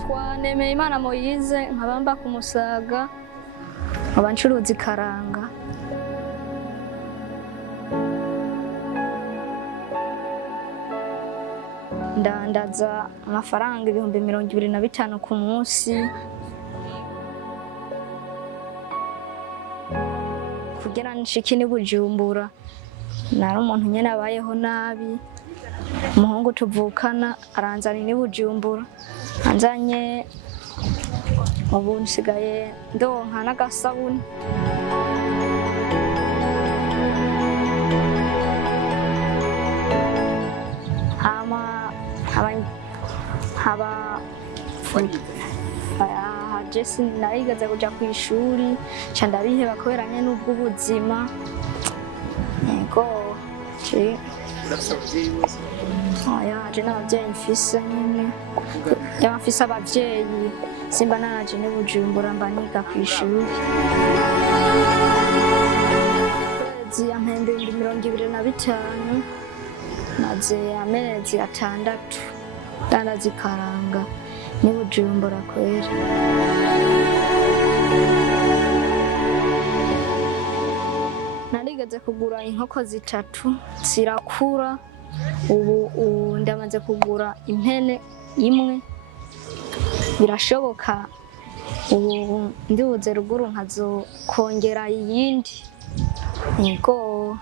Nitwa Nemeyimana Moyize, nkaba mba ku Musaga, nkaba ncuruza ikaranga. Ndandaza amafaranga 25,000 ku munsi. Kugira nshike ni Bujumbura, nari umuntu nyene abayeho nabi. Umuhungu tuvukana aranzana ni Bujumbura, anzanye ubu nsigaye ndonka n'agasabuni. Jesi narigeze kuja kw'ishuri ca ndabiheba kubera nyene n'ubwo ubuzima. Yego je n'abavyeyi mfise nyene, yaba mfise abavyeyi simba naraje ni Bujumbura mba niga kw'ishuri. Kwezi yampembe 25,000, maze amezi 6 ndandaza ikaranga ni Bujumbura kwera. Narigeze kugura inkoko 3 zirakura, ubu ndamaze kugura impene imwe. Birashoboka ubu ndibuze ruguru nkazokongera iyindi. Yego.